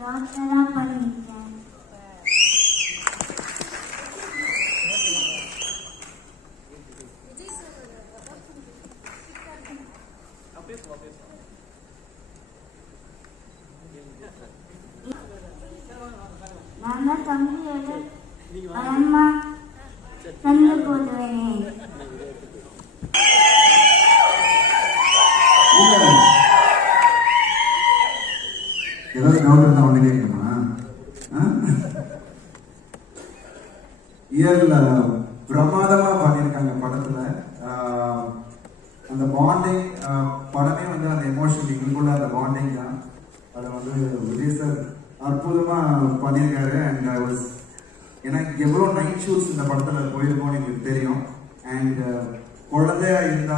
டாக்டரா பண்ணிட்டேன். நான் தான் தம்பியோட அம்மா தந்து போடுவேனே. ஏதாவது டவுட் இருந்தா ஒண்ணு கேட்கணுமா? இயர்ல பிரமாதமா பண்ணியிருக்காங்க படத்துல. அந்த பாண்டிங் படமே வந்து அந்த எமோஷன் எங்களுக்குள்ள அந்த பாண்டிங் தான். அதை வந்து விஜய் சார் அற்புதமா பண்ணியிருக்காரு. அண்ட் ஐ வாஸ் எனக்கு எவ்வளோ நைட் ஷூட்ஸ் இந்த படத்துல போயிருக்கோம்னு எங்களுக்கு தெரியும். அண்ட் குழந்தையா இருந்தா